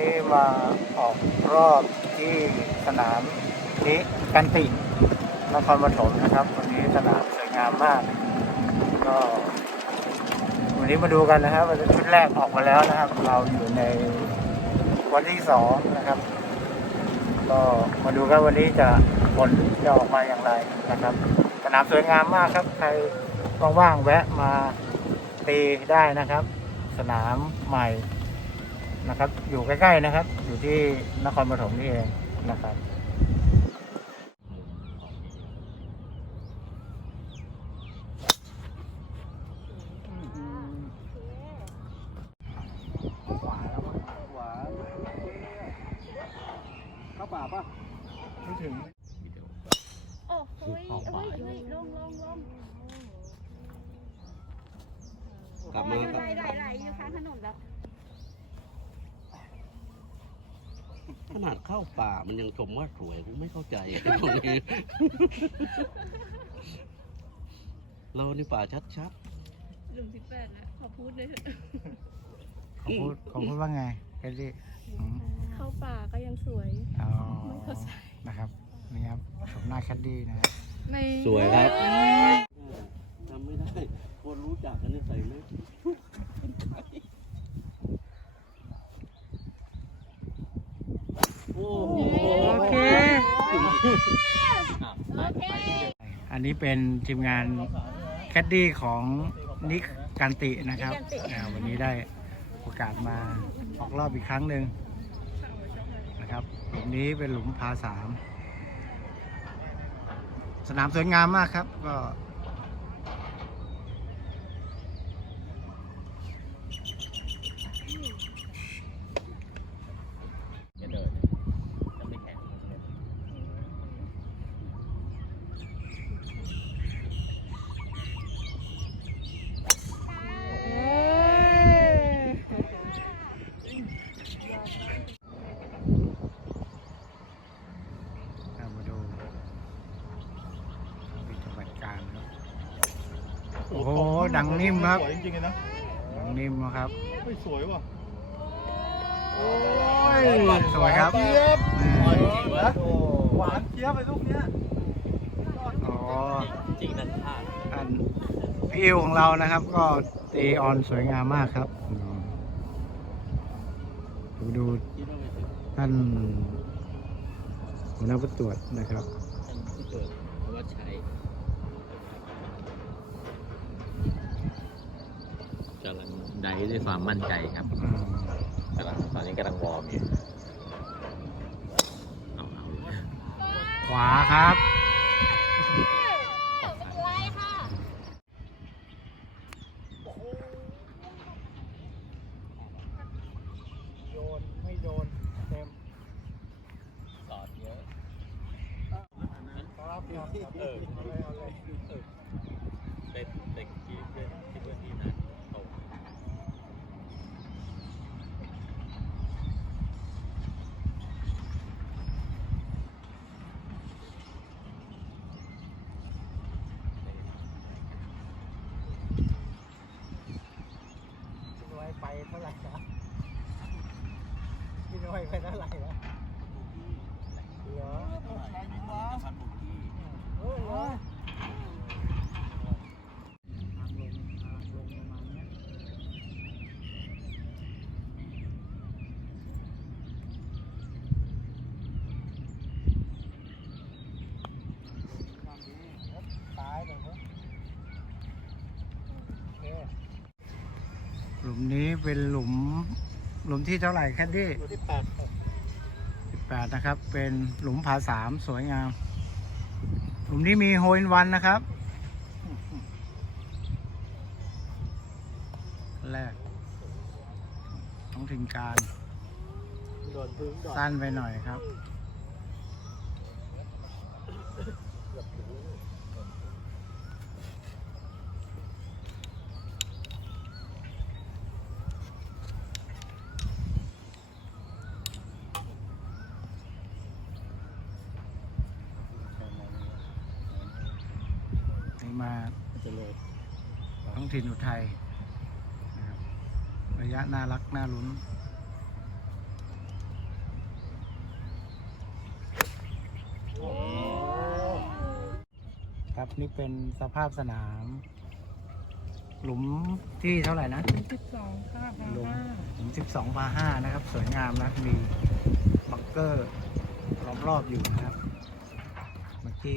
นี้มาออกรอบที่สนามนี้กันตินครปฐมนะครับ วันนี้สนามสวยงามมาก ก็วันนี้มาดูกันนะครับวันชุดแรกออกมาแล้วนะครับ เราอยู่ในวันที่สองนะครับ ก็มาดูกันวันนี้จะผลจะออกมาอย่างไรนะครับ สนามสวยงามมากครับ ใครว่างๆแวะมาตีได้นะครับ สนามใหม่ นะครับ อยู่ใกล้ๆนะครับ อยู่ที่นครปฐมนี่เองนะครับเข้าป่าป่ะไม่ถึง โอ้โหยเอ้ยเฮ้ยลงลงลงกลับมาไหลไหลไหลอยู่ข้างถนนแล้ว ขนาดเข้าป่ามันยังชมว่าสวยกูไม่เข้าใจตรงนี้ เรานี่ป่าชัดหลุมสิบแปดนะขอพูดเลยเถอะเขาพูดเขาพูดว่าไงแคดดี้อืมเข้าป่าก็ยังสวย อ๋อไม่เข้าใจ นะครับนี่ครับชมหน้าแคดดี้นะฮะไม่ๆสวยครับจำไม่ได้ คนรู้จักกันเนี่ยใส่ไหม โอ้โหโอเคโอเค อันนี้เป็นทีมงานแคดดี้ของนิกกันตินะครับอ่าวันนี้ได้โอกาสมาออกรอบอีกครั้งหนึ่งนะครับหลุมนี้เป็นหลุมพาสามสนามสวยงามมากครับ ก็ เรามาดูปฏิบัติการครับ โอ้โห ดัง นิ่มครับสวยจริงๆเลยนะดังนิ่มนะครับเฮ้ยสวยว่ะโอ้ยสวยครับเจี๊ยบอืมนะหวานเจี๊ยบไปลูกเนี้ยอ๋อจริงนั่นพลาดอันพี่อิวของเรานะครับ ก็ตีออนสวยงามมากครับอืมดูดูคิดว่าไม่ถึงท่านหัวหน้าผู้ตรวจนะครับ ได้ด้วยความมั่นใจครับอืมกำลังตอนนี้กำลังวอร์มอยู่เอาเอาขวาครับ ไรค่ะ โยน ไม่โยน เต็ม สอดเยอะ ครับครับเออเอาเลยเอาเลย เป็นเป็นที่เพื่อนที่เพื่อนที่นั้นตก พี่น้อยไปเท่าไหร่นะพี่ น้อยไปเท่าไรนะเหรอเออเหรอทางลงทางลงประเนี้ยตายเลยครับโอหลุมนี้เป็นหลุม หลุมที่เท่าไหร่แคดดี้อยู่ที่แปด18นะครับ เป็นหลุมผาสามสวยงาม หลุมนี้มีโฮอินวันนะครับ แรกต้องถึงการโดนพื้นดอดสั้นไปหน่อยครับ มาท้องถิ่นอุทัยนะครัระยะน่ารักน่าลุ้นครับนี่เป็นสภาพสนาม หลุมที่เท่าไหร่นะหลุมชิบสองพาห้าหลุมหลุมองพาห้านะครับ สวยงามนะมีบังเกอร์ล้อมรอบอยู่นะครับเมื่อกี้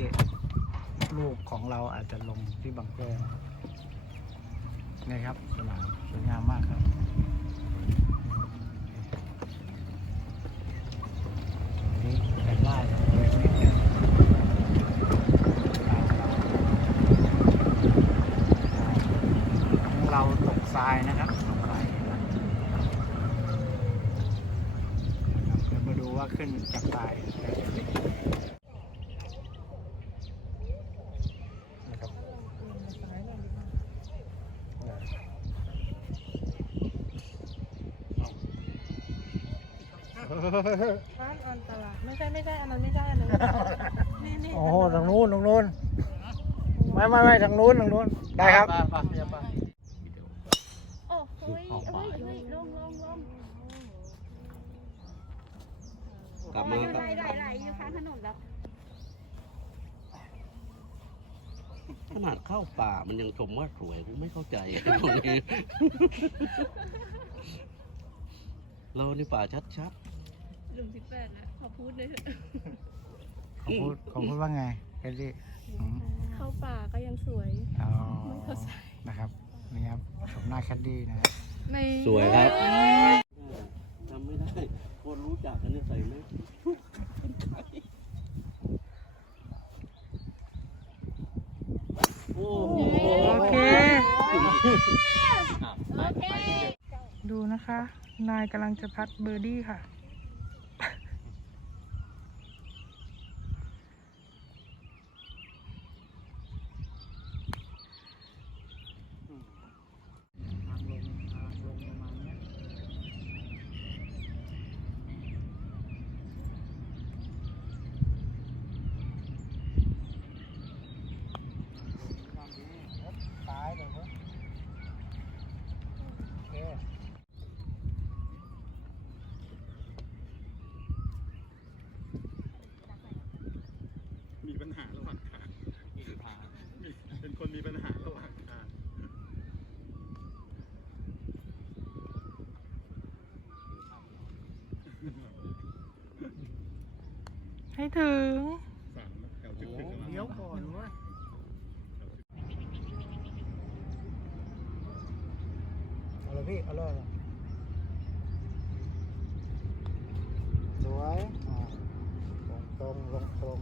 ลูกของเราอาจจะลงที่บังเกอร์นะครับนี่ครับสนามสวยงามมากครับ นี่แต่ไล่เล็กนิดเดียวของเราตกทรายนะครับตกทรายเดี๋ยวมาดูว่าขึ้นจากทรายแล้วจะเป็นยังไงนะครับ บ้านอันตรายไม่ใช่ไม่ใช่อันนั้นไม่ใช่อันนั้นนี่นี่โอ้โหทางนู้นทางนู้นไม่ไม่ไม่ทางนู้นทางนู้นได้ครับไปไปเฮียไปโอ้โหเอ้ยเอ้ยเอ้ยลงลงลงกลับมาครับไหลไหลไหลอยู่ข้างถนนแล้วขนาดเข้าป่ามันยังชมว่าสวยกูไม่เข้าใจตรงนี้เราในป่าชัด หลุมสิบแปดแล้วขอพูดเลยเถอะเขาพูดเขาพูดว่าไงเอลลี่อืมเข้าป่าก็ยังสวย อ๋อไม่เข้าใจ นะครับนี่ครับชมหน้าแคดดี้นะครับในๆสวยครับ จำไม่ได้ คนรู้จักกันเนี่ยใส่ไหมโอ้โหโอเคโอเคดูนะคะ นายกำลังจะพัดเบอร์ดี้ค่ะ ทางลงทางลงประมาณเนี้ยซ้ายเลยเว้ยโอเค มีปัญหาระหว่างทางมีเป็นคนมีปัญหาระหว่างทาง ให้ ถึงสามแถวจุดถึงเลี้ยวก่อนเว้ยเอาเลยพี่ เอาเลยสวยอ่าลงตรงลงตรง